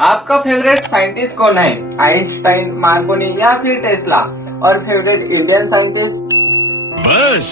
आपका favourite scientist कौन है? आइंस्टाइन, मार्कोनी या फिर टेस्ला? और फेवरेट इंडियन साइंटिस्ट? बस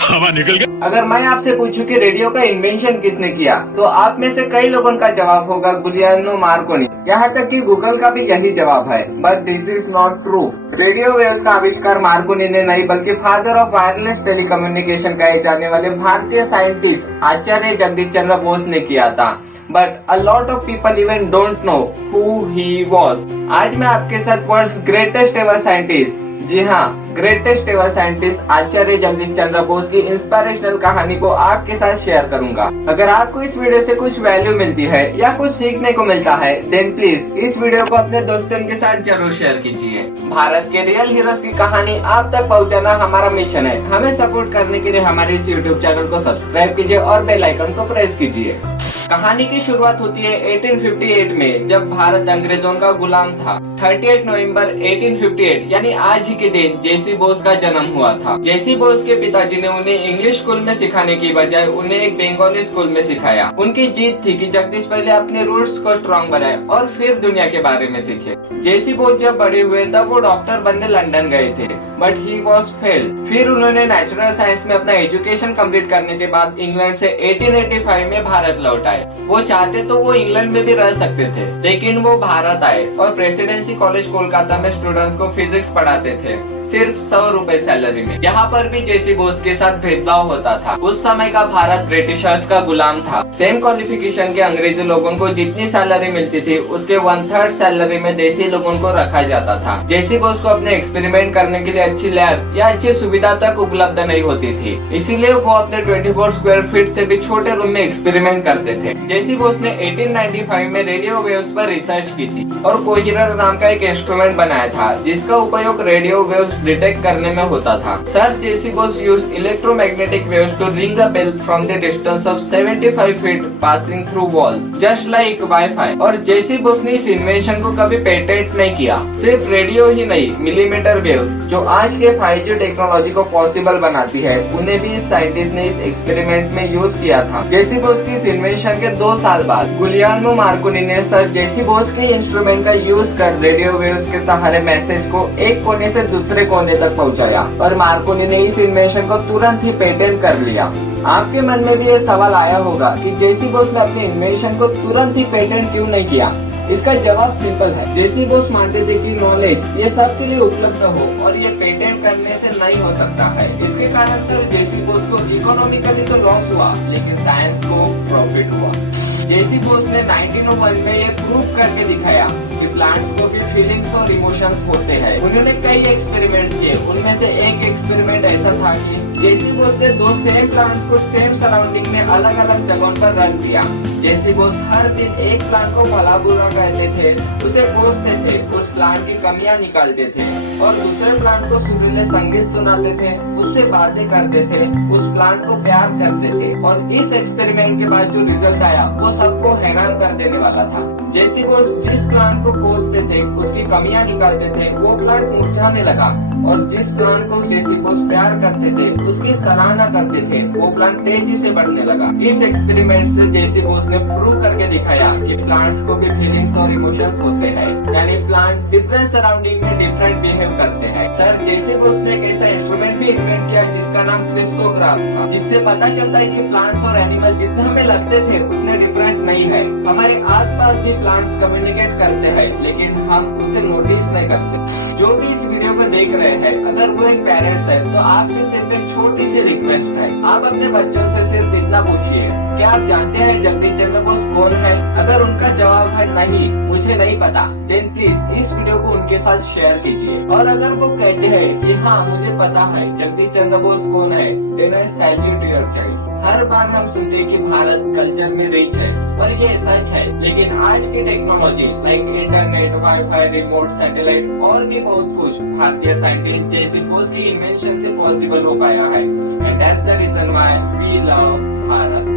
हवा निकल गया। अगर मैं आपसे पूछूं कि रेडियो का इन्वेंशन किसने किया, तो आप में से कई लोगों का जवाब होगा गुलियानो मार्कोनी। यहाँ तक कि गूगल का भी यही जवाब है, but this is not true. Radio waves का आविष्कार मार्कोनी ने नहीं, बल्कि फादर ऑफ वायरलेस टेलीकम्युनिकेशन कहे जाने वाले भारतीय साइंटिस्ट आचार्य जगदीश चंद्र बोस ने किया था। But a lot of people even don't know who he was. आज मैं आपके साथ वर्ल्ड्स ग्रेटेस्ट एवर साइंटिस्ट, जी हाँ, ग्रेटेस्ट एवर साइंटिस्ट आचार्य जगदीश चंद्र बोस की इंस्पिरेशनल कहानी को आपके साथ शेयर करूंगा। अगर आपको इस वीडियो से कुछ वैल्यू मिलती है या कुछ सीखने को मिलता है, देन प्लीज इस वीडियो को अपने दोस्तों के साथ जरूर शेयर कीजिए। भारत के रियल हीरोज की कहानी आप तक पहुंचाना हमारा मिशन है। हमें सपोर्ट करने के लिए हमारे इस यूट्यूब चैनल को सब्सक्राइब कीजिए और बेल आइकन को प्रेस कीजिए। कहानी की शुरुआत होती है 1858 में, जब भारत अंग्रेजों का गुलाम था। 38 नवंबर 1858 यानी आज ही के दिन जेसी बोस का जन्म हुआ था। जेसी बोस के पिताजी ने उन्हें इंग्लिश स्कूल में सिखाने की बजाय उन्हें एक बंगाली स्कूल में सिखाया। उनकी जीत थी कि जगदीश पहले अपने रूट्स को स्ट्रॉन्ग बनाए और फिर दुनिया के बारे में सीखे। जेसी बोस जब बड़े हुए तब वो डॉक्टर बनने लंदन गए थे, बट ही वॉज फेल्ड। फिर उन्होंने नेचुरल साइंस में अपना एजुकेशन कंप्लीट करने के बाद इंग्लैंड से 1885 में भारत लौट आए। वो चाहते तो वो इंग्लैंड में भी रह सकते थे, लेकिन वो भारत आए और प्रेसिडेंसी कॉलेज कोलकाता में स्टूडेंट्स को फिजिक्स पढ़ाते थे, सिर्फ 100 रुपए सैलरी में। यहाँ पर भी जेसी बोस के साथ भेदभाव होता था। उस समय का भारत ब्रिटिशर्स का गुलाम था। सेम क्वालिफिकेशन के अंग्रेजी लोगों को जितनी सैलरी मिलती थी, उसके 1/3 सैलरी में देसी लोगों को रखा जाता था। जेसी बोस को अपने एक्सपेरिमेंट करने के लिए अच्छी लैब या अच्छी सुविधा तक उपलब्ध नहीं होती थी, इसीलिए वो अपने 24 स्क्वायर फीट से भी छोटे रूम में एक्सपेरिमेंट करते थे। जेसी बोस ने 1895 में रेडियो वेव्स पर रिसर्च की थी और कोहिरर नाम का एक इंस्ट्रूमेंट बनाया था, जिसका उपयोग रेडियो वेव्स डिटेक्ट करने में होता था। Sir JC Bose used electromagnetic waves to ring the bell from the distance of 75 feet passing through walls just like wifi. और जेसी बोस ने इस इन्वेंशन को कभी पेटेंट नहीं किया। सिर्फ रेडियो ही नहीं, मिलीमीटर वेव जो आज के 5G टेक्नोलॉजी को पॉसिबल बनाती है, उन्हें भी इस साइंटिस्ट ने इस एक्सपेरिमेंट में यूज किया था। जेसी बोस की इस इन्वेंशन के 2 साल बाद गुलियानो मार्कोनी ने सर जेसी बोस के इंस्ट्रूमेंट का यूज कर रेडियो वेव्स के सहारे मैसेज को एक कोने से दूसरे कोने तक पहुंचाया और मार्कोनी ने इस इन्वेंशन को तुरंत ही पेटेंट कर लिया। आपके मन में भी ये सवाल आया होगा कि जेसी बोस ने अपने इन्वेंशन को तुरंत ही पेटेंट क्यों नहीं किया? इसका जवाब सिंपल है। जेसी बोस मानते थे कि नॉलेज ये सबके लिए उपलब्ध हो और ये पेटेंट करने से नहीं हो सकता है। इसके कारण सर जेसी बोस को इकोनॉमिकली तो लॉस हुआ, लेकिन साइंस को प्रॉफिट हुआ। जेसी बोस ने 1901 में ये प्रूव करके दिखाया कि प्लांट्स को भी फीलिंग्स और इमोशंस होते हैं। उन्होंने कई एक्सपेरिमेंट किए, उनमें से एक एक्सपेरिमेंट ऐसा था कि जेसी बोस ने 2 सेम प्लांट्स को सेम सराउंडिंग में अलग अलग जगहों पर रख दिया। जेसी बोस हर दिन एक प्लांट को भला बुरा कहते थे, उसे कोसते थे, उस प्लांट की कमियां निकालते थे और दूसरे प्लांट को सुरीले संगीत सुनाते थे, उससे बातें करते थे, उस प्लांट को प्यार करते थे। और इस एक्सपेरिमेंट के बाद जो रिजल्ट आया वो सबको हैरान कर देने वाला था। जेसी बोस जिस प्लांट को कोसते थे, उसकी कमियां निकालते थे, वो प्लांट मुरझाने लगा और जिस प्लांट को जेसी बोस प्यार करते थे, उसकी सराहना करते थे, वो प्लांट तेजी से बढ़ने लगा। इस एक्सपेरिमेंट से जेसी बोस ने प्रूव करके दिखाया कि प्लांट्स को भी फीलिंग्स और इमोशंस होते हैं, यानी प्लांट डिफरेंट सराउंडिंग में डिफरेंट बिहेव करते हैं। सर जेसी बोस ने एक ऐसा इंस्ट्रूमेंट भी इन्वेंट किया जिसका नाम क्रिस्टोग्राफ था, जिससे पता चलता है कि प्लांट्स और एनिमल जितने हमें लगते थे उतने डिफरेंट नहीं है। हमारे आसपास भी प्लांट्स कम्युनिकेट करते हैं, लेकिन हम उसे नोटिस नहीं करते। जो भी इस वीडियो को देख रहे हैं, अगर वो एक पेरेंट्स है तो आपसे सिर्फ एक छोटी सी रिक्वेस्ट है, आप अपने बच्चों से सिर्फ इतना पूछिए, क्या आप जानते हैं जगदीश चंद्र बोस कौन है? अगर उनका जवाब है नहीं, मुझे नहीं पता, देन प्लीज इस वीडियो को उनके साथ शेयर कीजिए। और अगर वो कहते हैं कि हाँ मुझे पता है जगदीश चंद्र बोस कौन है, then I salute your child. हर बार हम सुनते हैं कि भारत कल्चर में रिच है और ये सच है, लेकिन आज की technology like internet, wifi, remote, satellite और भी बहुत कुछ भारतीय साइंटिस्ट जेसी बोस की इन्वेंशन से पॉसिबल हो पाया है। And that's the reason why we love Bharat.